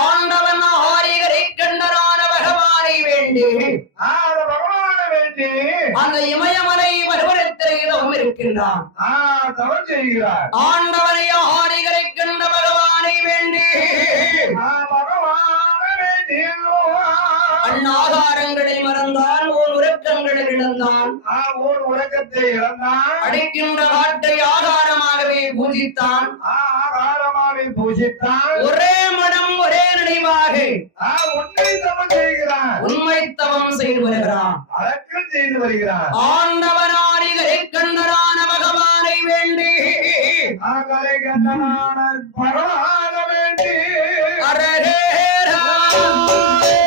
ஆண்டவன் ஆரிகரை கண்டரான பகவானை வேண்டி பகவானை வேண்டி அந்த இமயமலை பருவத்திலும் இருக்கின்றான். தவம் செய்கிறார். ஆண்டவனை ஆரிகரை கண்ட பகவானை வேண்டி பகவானை வேண்டி அண்ணாகாரங்களை மறந்தான், ஓர் உறக்கங்களை இழந்தான், ஓர் உறக்கத்தை இழந்தான், அடைக்கின்ற காட்டை ஆகாரமாகவே பூஜித்தான், ஆகாரமாகவே பூஜித்தான், ஒரே மனம் ஒரே நினைவாக உண்மை தவம் செய்கிறான், உண்மை தவம் செய்து வருகிறான், அடக்கம் செய்து வருகிறான். ஆண்டவனாரிகளை கண்டரான பகவானை வேண்டி ஆகலை கண்டரான பகவான வேண்டி அரேரா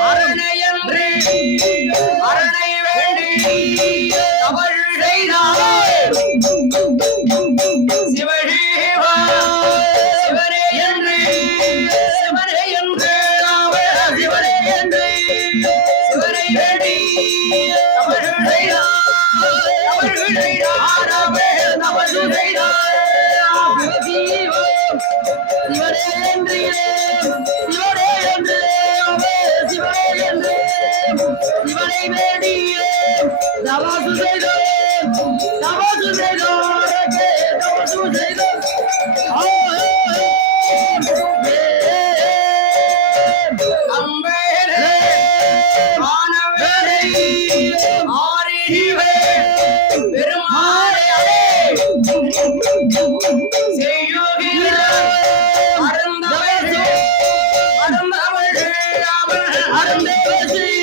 அரணை என்று அரணை வேண்டி அவள் செய்தார் சிவஜீவா சிவனே என்று சிவனே என்று சிவனே என்று சிவனை வேண்டி அவள் செய்தார் அவள் செய்தார் அவள் செய்தார் சிவனே என்று சிவனே என்று சிவனே என்று சிவனை வேண்டி தவசு செய்தோம் தவசு செய்தோம் தவசு செய்தோம் அம்பேரே ஆனவேரே ஆரிடிவே பெருமாளே செய்யுகிற அருந்தவர்கள் அருந்தவர்கள் அருந்தவர்கள்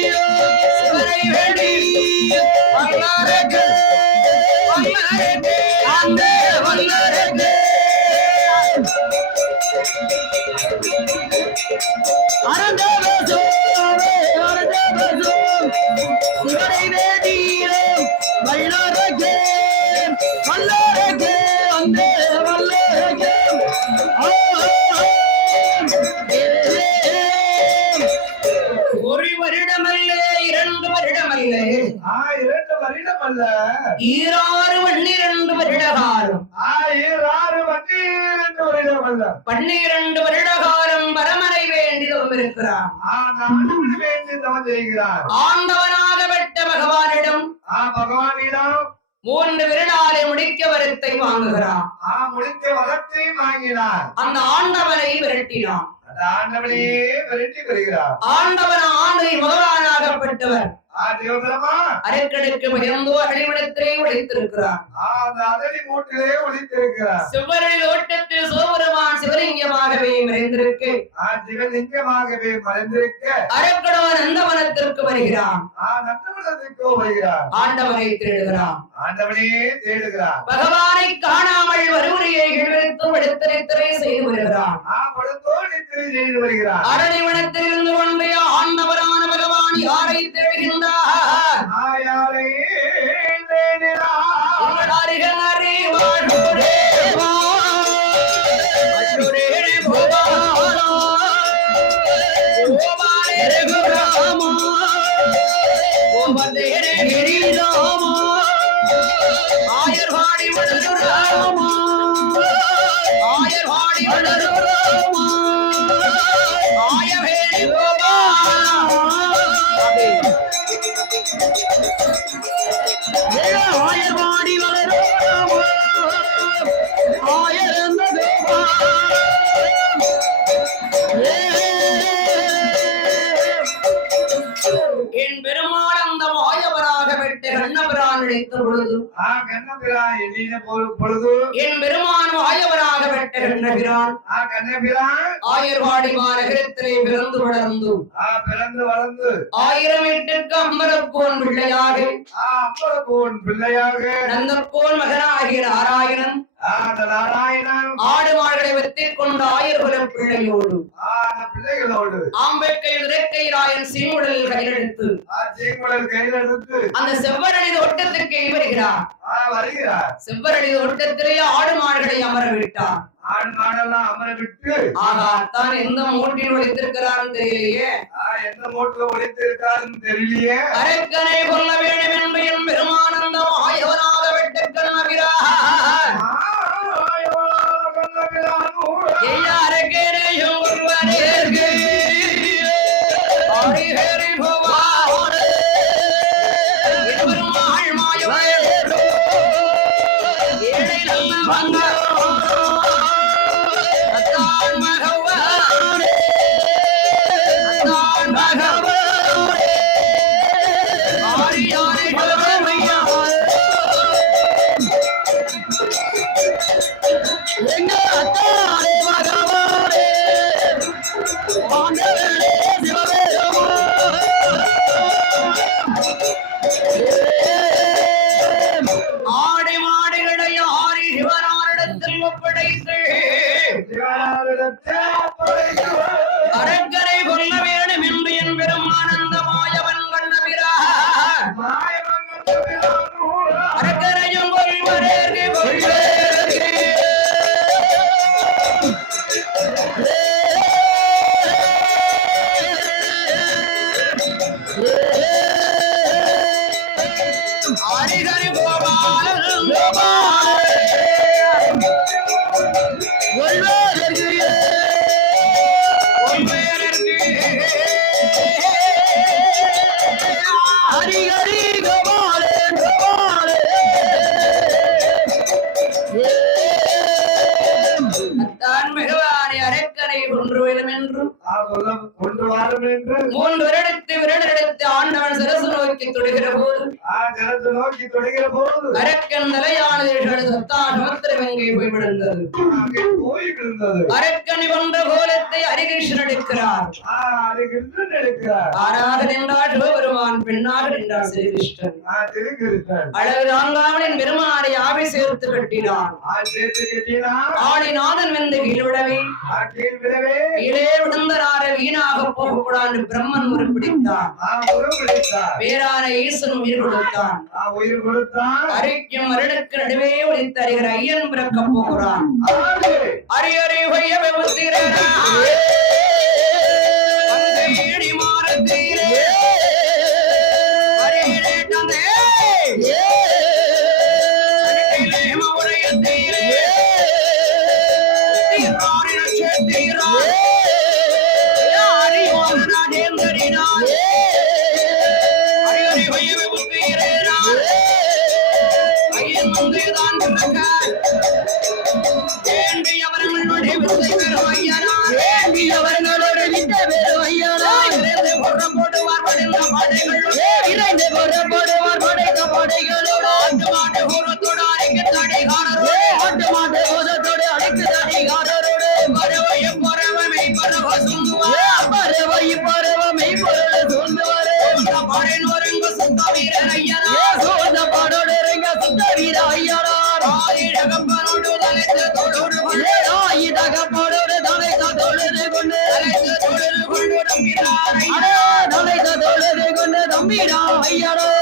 சிவனை வேண்டி வல்லாரக்கு வல்லாரக்கு அந்த வல்லாரக்கு அருந்தவர்கள் அருந்தவர்கள் சிவனை வேண்டி வல்லாரக்கு வல்லாரக்கு அந்த வல்லாரக்கு ஒரு வருடமல்ல இரண்டு வருடமல்ல 2 வருடம் அல்ல 12 வருட காலம் 12 வருடம் அல்ல 12 வருட காலம் பரமனை வேண்டி தவம் இருக்கிறான். வேண்டி தவம் செய்கிறார். ஆண்டவனாக பெற்ற பகவானிடம் பகவானிடம் 3 விருடாலை முடிக்க வரத்தை வாங்குகிறான். முடிக்க வரத்தை வாங்கினார். அந்த ஆண்டவனை விரட்டினான். ஆண்டவனையே விரட்டி வருகிறார். ஆண்டவன் ஆண்டை பகவானாகப்பட்டவர் அரக்கனுக்கு பயந்து அடிமடத்திலே ஒழித்திருக்கிறார். அதடி மூட்டிலே ஒழித்திருக்கிறார். சிவரில் ஓட்டத்தில் சிவபெருமான் சிவலிங்கமாகவே மறைந்திருக்கு. சிவலிங்கமாகவே மறைந்திருக்க அரக்கனவன் நந்தவனத்திற்கு வருகிறான். நந்தவனத்திற்கு வருகிறார். ஆண்டவனை தேடுகிறான். ஆண்டவனையே தேடுகிறார். பகவானை காணாமல் வருவரையை இழுத்து படுத்திரை செய்து வருகிறான். செய்து வருகிறார். அரணிவனத்தில் இருந்து கொண்டு ஆண்டவரான பகவான் யாரை தேடுகின்றார்? யாரை தேடினார்? ஆயர்வாடி வளரு ராமா ஆயர்வாடி வளரு ராமா ஆயவேணி ஆயர்வாடி வளரு ராமா ஆயர்ந்த என் பெருமாள் அந்த மாயவராக விட்டு கண்ணபிரான் நினைத்த பொழுது என் பெருமான் மாயவராக விட்டு கண்ணபிரான் ஆயர்வாடி மாநகரத்திலே பிறந்து வளர்ந்து 1008ற்கு அம்பலக்கோன் பிள்ளையாக நந்தக்கோன் மகனாகிய நாராயணன் அந்த நாராயணன் ஆடு மாடுகளை வெத்திக் கொண்ட ஆயிரகுல பிள்ளையோடு அந்த பிள்ளைகளோடு ஆம்பெக்கையில் இறக்கை ராயன் சீமுடல் கையெழுத்து சீங்குழல் கையில் எடுத்து அந்த செவ்வரடி தோட்டத்துக்கு வருகிறார். வருகிறார். செவ்வரடி தோட்டத்திலேயே ஆடு மாடுகளை அமர விட்டார். ஆடு மாடெல்லாம் அமர விட்டு தான் எந்த மூட்டில் ஒழித்திருக்கிறான்னு தெரியலையே, எந்த மூட்டில் ஒழித்திருக்காருன்னு தெரியலையே. அரக்கனை கொல்ல வேண்டும் என்று என் பெருமானந்தம் ஆயவனாக வெட்டுக்கண் அரக்கனையும் ஒருவனேற்கு ஹரி பவான் பெருமாள் மாயவே ஏழை நல்ல வந்தார் ஆடை மாடுகளை ஆரி சிவனாரிடத்தில் ஒப்படைத்து அரக்கரை கொல்ல வேண்டும் என்று என் பெருமானந்த மாயவன் கண்ணபிரா அரக்கரையும் கொல்வரேற்கு ஹரிஹரி கோபாலன் ஹரிஹரி கோபாலன் தான் மிகவானி அரக்கனை ஒன்று வேண்டும் என்றும் கொண்டு வாரும் என்று 3 விரடெடுத்து ஆண்டவன் சிரசு நோக்கி தொடுகிற போது நோக்கி தொடுகிற போது அரக்கன் தலையானது சமுத்திரமெங்கே போய் விழுந்தது. அரக்கனை கொன்ற கோலத்தை ஹரிகிருஷ்ணன் எடுக்கிறார். ஆறாக நின்றார் சிவபெருமான், பெண்ணாக நின்றார் ஸ்ரீகிருஷ்ணன். அழகு நான்காவனின் பெருமானை ஆவி சேர்த்து கட்டினான். ஆடிநாதன் வந்து கீழ்விடவே கீழே விழுந்தரார வீணாக போகக்கூடாது பிரம்மன் ஒரு பிடித்தான். பேரான ஈசன் உயிர் கொடுத்தான். அரைக்கும் மரணுக்கு நடுவே ஒளித்தருகிற ஐயன் பிறக்க போகிறான். அரியறை வையவே ஐயரோ